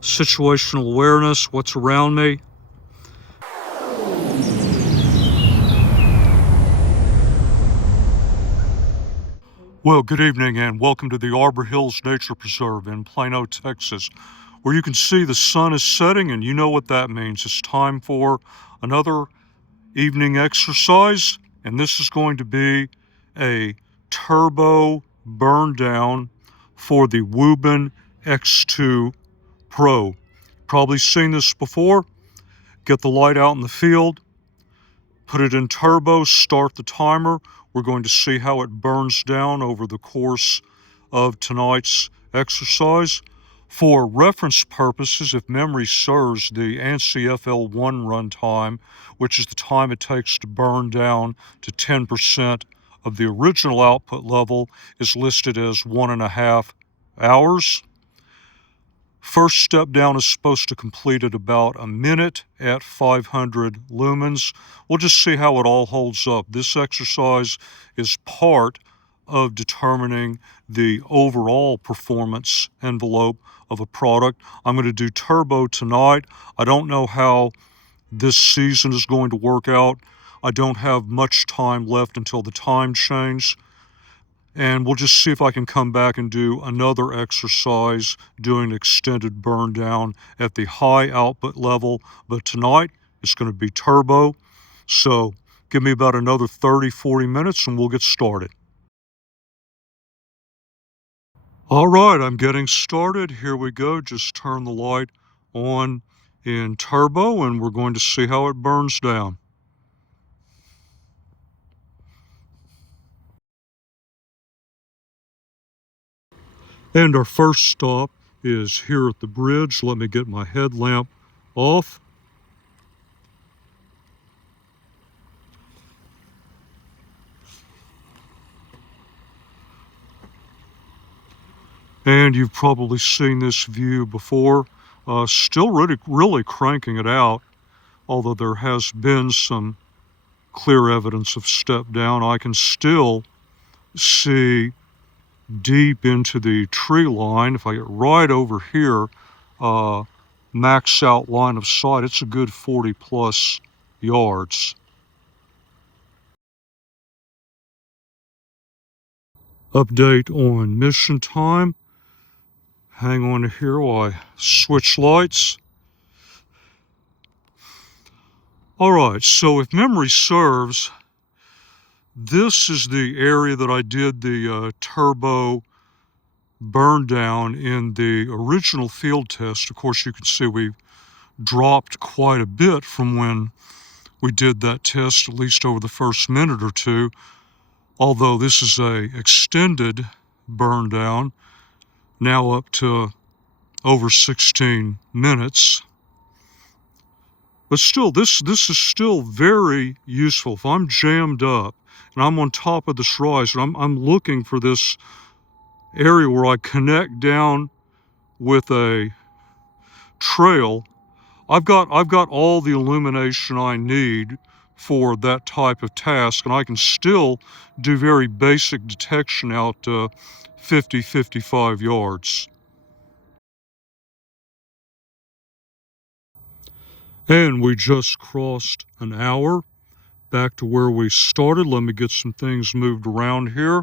situational awareness, what's around me. Well, good evening and welcome to the Arbor Hills Nature Preserve in Plano, Texas, where you can see the sun is setting, and you know what that means. It's time for another evening exercise, and this is going to be a turbo burn down for the Wuben X2 Pro. Probably seen this before. Get the light out in the field, put it in turbo, start the timer. We're going to see how it burns down over the course of tonight's exercise. For reference purposes, if memory serves, the ANSI FL1 runtime, which is the time it takes to burn down to 10% of the original output level, is listed as 1.5 hours. First step down is supposed to complete at about a minute at 500 lumens. We'll just see how it all holds up. This exercise is part of determining the overall performance envelope of a product. I'm going to do turbo tonight. I don't know how this season is going to work out. I don't have much time left until the time change. And we'll just see if I can come back and do another exercise doing extended burn down at the high output level. But tonight it's going to be turbo. So give me about another 30-40 minutes and we'll get started. All right, I'm getting started. Here we go. Just turn the light on in turbo and we're going to see how it burns down. And our first stop is here at the bridge. Let me get my headlamp off. And you've probably seen this view before. Still really cranking it out, although there has been some clear evidence of step down. I can still see deep into the tree line. If I get right over here, max out line of sight, it's a good 40 plus yards. Update on mission time. Hang on here while I switch lights. All right, so if memory serves, this is the area that I did the turbo burn down in the original field test. Of course, you can see we dropped quite a bit from when we did that test, at least over the first minute or two, although this is a extended burn down, now up to over 16 minutes. But still, this is still very useful. If I'm jammed up and I'm on top of this rise and I'm looking for this area where I connect down with a trail, I've got all the illumination I need for that type of task, and I can still do very basic detection out to 50-55 yards. And we just crossed an hour back to where we started. Let me get some things moved around here.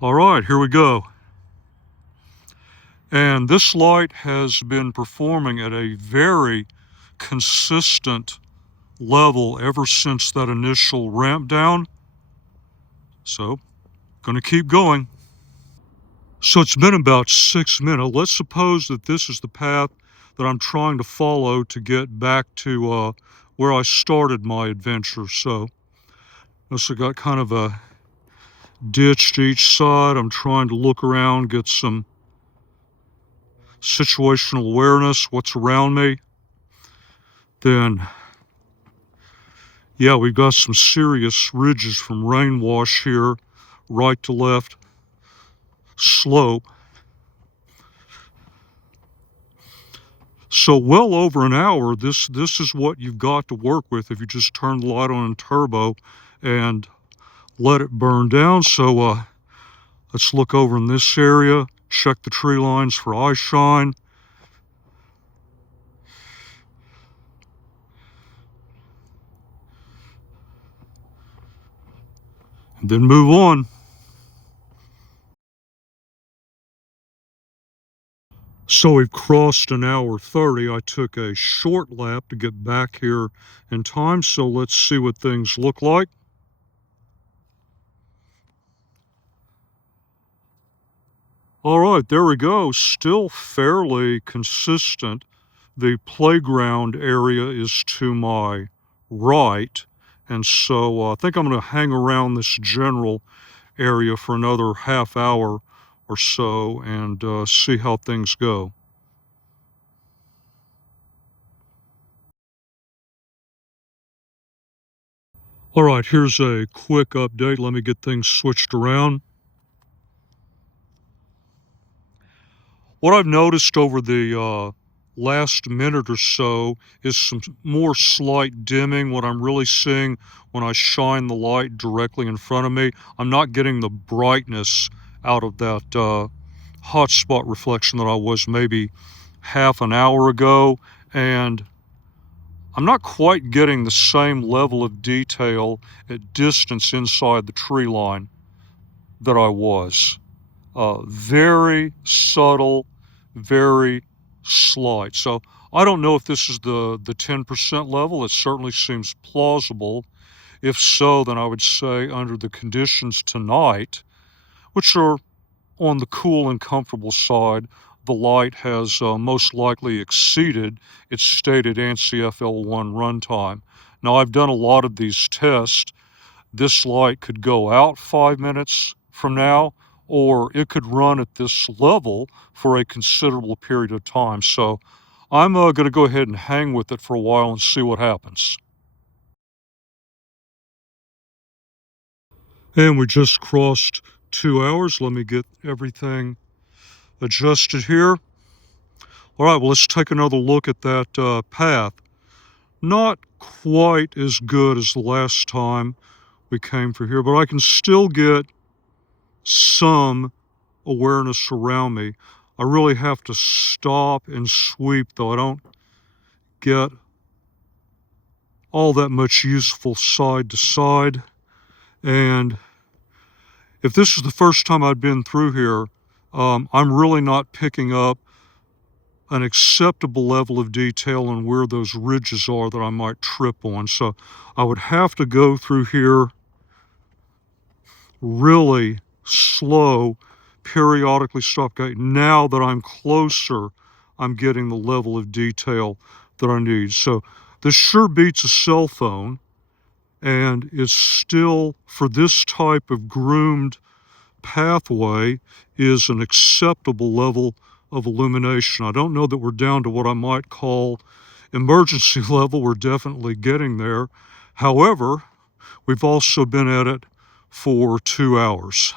All right, here we go. And this light has been performing at a very consistent level ever since that initial ramp down. So, going to keep going. So it's been about 6 minutes. Let's suppose that this is the path that I'm trying to follow to get back to where I started my adventure. So, I got kind of a ditch to each side. I'm trying to look around, get some situational awareness, what's around me. Then, yeah, we've got some serious ridges from rain wash here, right to left slope. So well over an hour, this is what you've got to work with if you just turn the light on in turbo and let it burn down. So let's look over in this area, check the tree lines for eye shine. And then move on. So we've crossed an hour 30. I took a short lap to get back here in time, so let's see what things look like. All right, there we go. Still fairly consistent. The playground area is to my right, and so I think I'm going to hang around this general area for another half hour or so and see how things go. All right, here's a quick update. Let me get things switched around. What I've noticed over the last minute or so is some more slight dimming. What I'm really seeing when I shine the light directly in front of me, I'm not getting the brightness out of that hotspot reflection that I was maybe half an hour ago. And I'm not quite getting the same level of detail at distance inside the tree line that I was. Very subtle, very slight. So I don't know if this is the 10% level. It certainly seems plausible. If so, then I would say under the conditions tonight, which are on the cool and comfortable side, the light has most likely exceeded its stated ANSI-FL1 runtime. Now, I've done a lot of these tests. This light could go out 5 minutes from now, or it could run at this level for a considerable period of time. So I'm going to go ahead and hang with it for a while and see what happens. And we just crossed 2 hours. Let me get everything adjusted here. All right, well, let's take another look at that path. Not quite as good as the last time we came through here, but I can still get some awareness around me. I really have to stop and sweep, though. I don't get all that much useful side to side. And if this is the first time I've been through here, I'm really not picking up an acceptable level of detail on where those ridges are that I might trip on. So I would have to go through here really slow, periodically stop. Okay, now that I'm closer, I'm getting the level of detail that I need. So this sure beats a cell phone, and it's still, for this type of groomed pathway, is an acceptable level of illumination. I don't know that we're down to what I might call emergency level. We're definitely getting there. However, we've also been at it for 2 hours.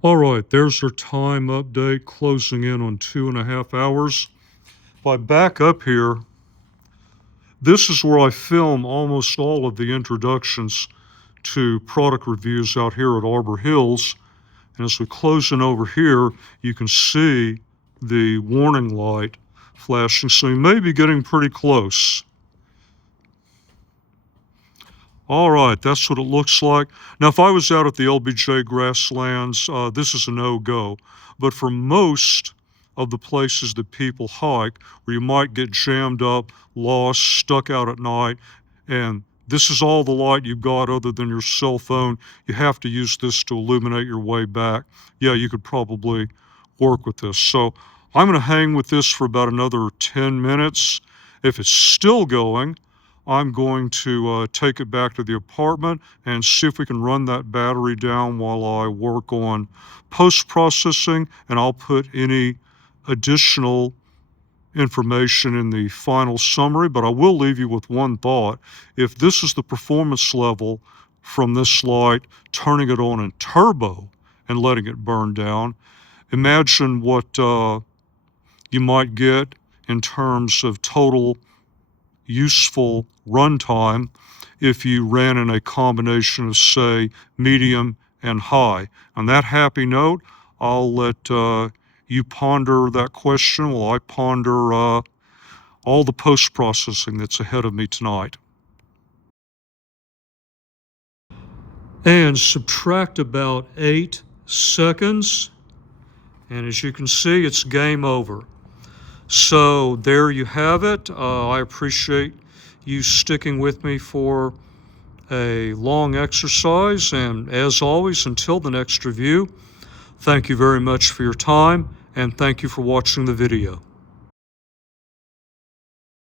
All right, there's our time update, closing in on 2.5 hours. If I back up here, this is where I film almost all of the introductions to product reviews out here at Arbor Hills. And as we close in over here, you can see the warning light flashing, so you may be getting pretty close. All right, that's what it looks like. Now, if I was out at the LBJ grasslands, this is a no-go. But for most of the places that people hike, where you might get jammed up, lost, stuck out at night, and this is all the light you've got other than your cell phone, you have to use this to illuminate your way back. Yeah, you could probably work with this. So I'm going to hang with this for about another 10 minutes. If it's still going, I'm going to take it back to the apartment and see if we can run that battery down while I work on post-processing, and I'll put any additional information in the final summary. But I will leave you with one thought. If this is the performance level from this light, turning it on in turbo and letting it burn down, imagine what you might get in terms of total useful runtime if you ran in a combination of, say, medium and high. On that happy note, I'll let you ponder that question while I ponder all the post-processing that's ahead of me tonight. And subtract about 8 seconds, and as you can see, it's game over. So there you have it. I appreciate you sticking with me for a long exercise, and as always, until the next review, thank you very much for your time, and thank you for watching the video.